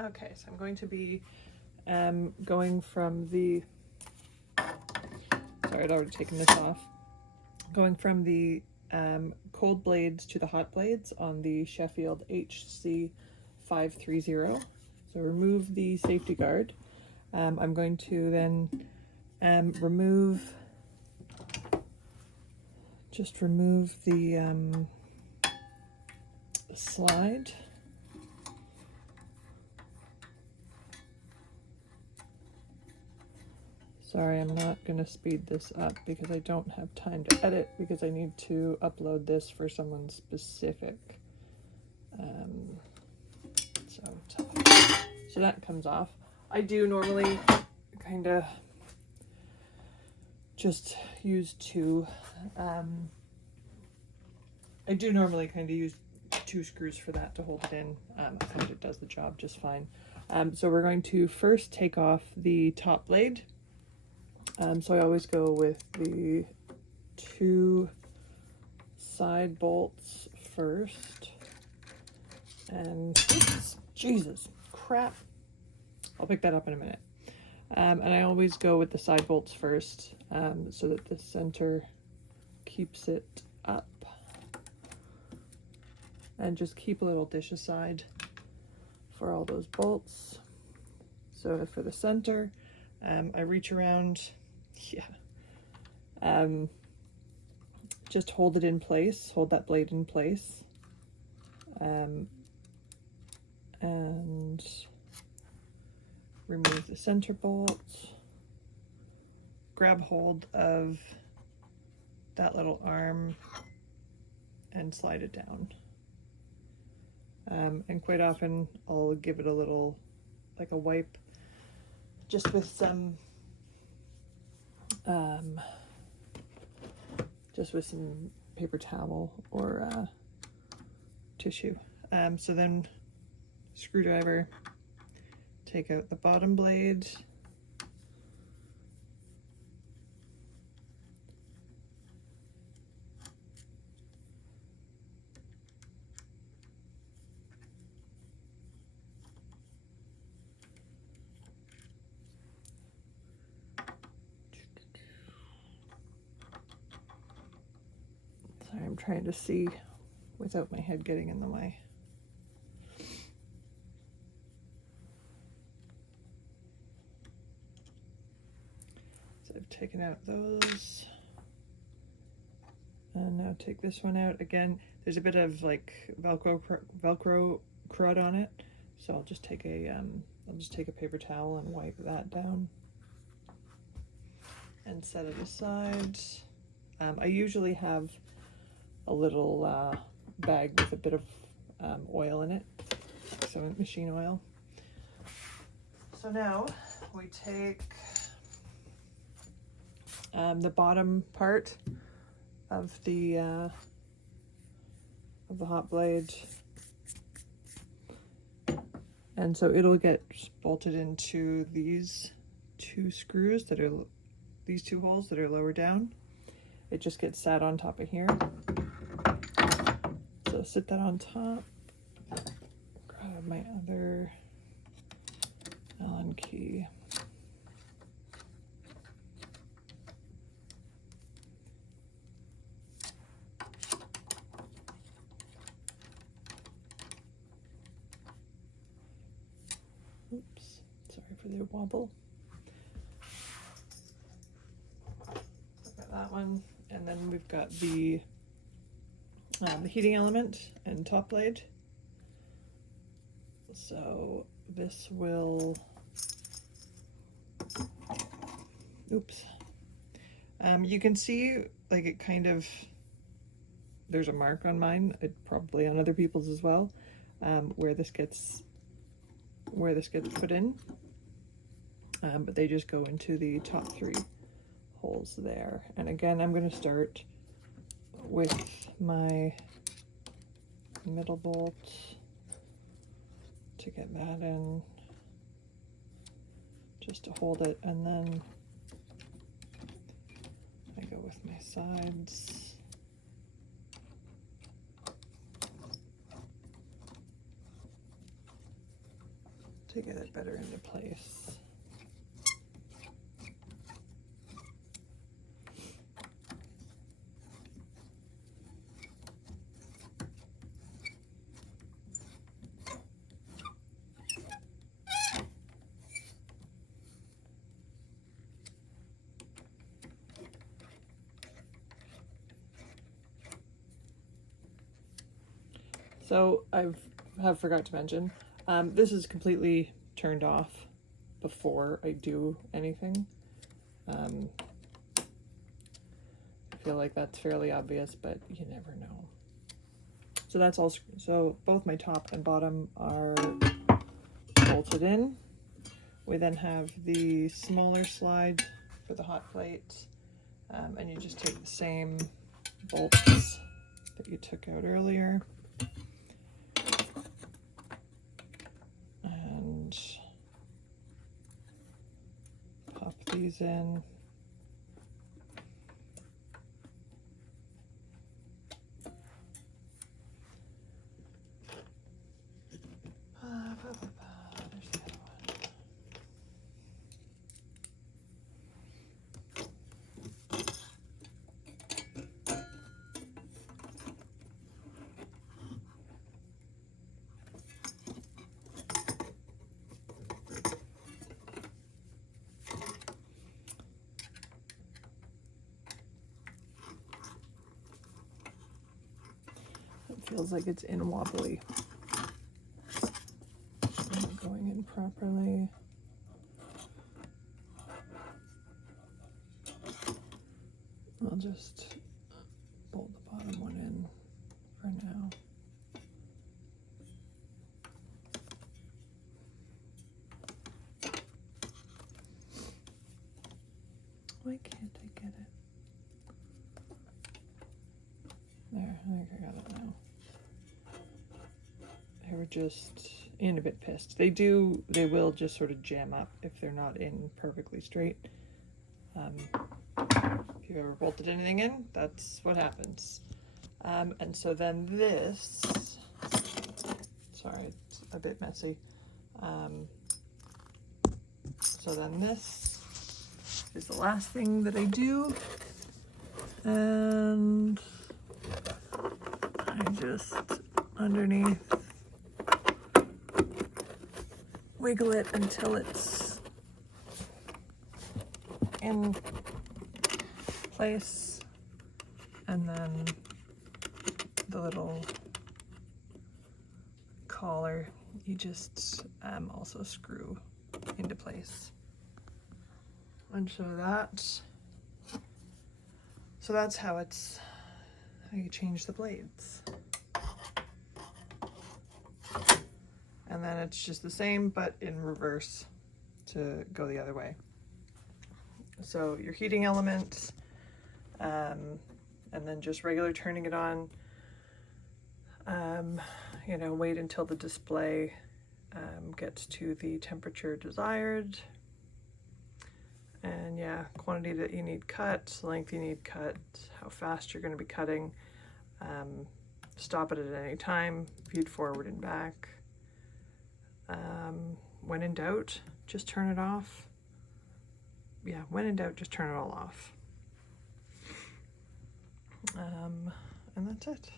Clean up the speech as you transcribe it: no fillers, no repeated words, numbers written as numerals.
Okay, so I'm going to be going from the, sorry, I'd already taken this off, going from the cold blades to the hot blades on the Sheffield HC-530. So remove the safety guard. I'm going to then remove the slide. Sorry, I'm not going to speed this up because I don't have time to edit because I need to upload this for someone specific. So that comes off. I do normally kind of just use two. I do normally kind of use 2 screws for that to hold it in. I find it does the job just fine. So we're going to first take off the top blade. So I always go with the 2 side bolts first. And oops, Jesus, crap. I'll pick that up in a minute. And I always go with the side bolts first so that the center keeps it up. And just keep a little dish aside for all those bolts. So for the center, I reach around, just hold it in place, hold that blade in place. And remove the center bolt, grab hold of that little arm and slide it down. And quite often I'll give it a little, like a wipe, just with some paper towel or tissue. So then screwdriver, take out the bottom blade, sorry, I'm trying to see without my head getting in the way. So I've taken out those. And now take this one out. Again, there's a bit of like Velcro crud on it. So I'll just take a paper towel and wipe that down. And set it aside. I usually have a little bag with a bit of oil in it, so machine oil. So now we take the bottom part of the hot blade, and so it'll get bolted into these 2 screws that are these 2 holes that are lower down. It just gets sat on top of here. So sit that on top. Grab my other Allen key. Oops, sorry for the wobble. Got that one, and then we've got the heating element and top blade. So this will, oops. You can see like it kind of, there's a mark on mine, probably on other people's as well, where this gets put in, but they just go into the top 3 holes there. And again, I'm going to start with my middle bolt to get that in, just to hold it, and then I go with my sides. to get it better into place. So have forgot to mention, this is completely turned off before I do anything. I feel like that's fairly obvious, but you never know. So that's all. So both my top and bottom are bolted in. We then have the smaller slide for the hot plate, and you just take the same bolts that you took out earlier. And pop these in. There's the other one. It feels like it's in wobbly. Not going in properly. I'll just bolt the bottom one in for now. Why can't I get it? There, I think I got it now. They were just in a bit pissed. They will just sort of jam up if they're not in perfectly straight. If you've ever bolted anything in, that's what happens. And so then this, sorry, it's a bit messy. So then this is the last thing that I do. And I just underneath wiggle it until it's in place, and then the little collar you just also screw into place. And so that's how you change the blades. And then it's just the same, but in reverse to go the other way. So your heating element, and then just regular turning it on. You know, wait until the display gets to the temperature desired. And yeah, quantity that you need cut, length you need cut, how fast you're going to be cutting. Stop it at any time, feed forward and back. When in doubt, just turn it off. Yeah, when in doubt, just turn it all off. And that's it.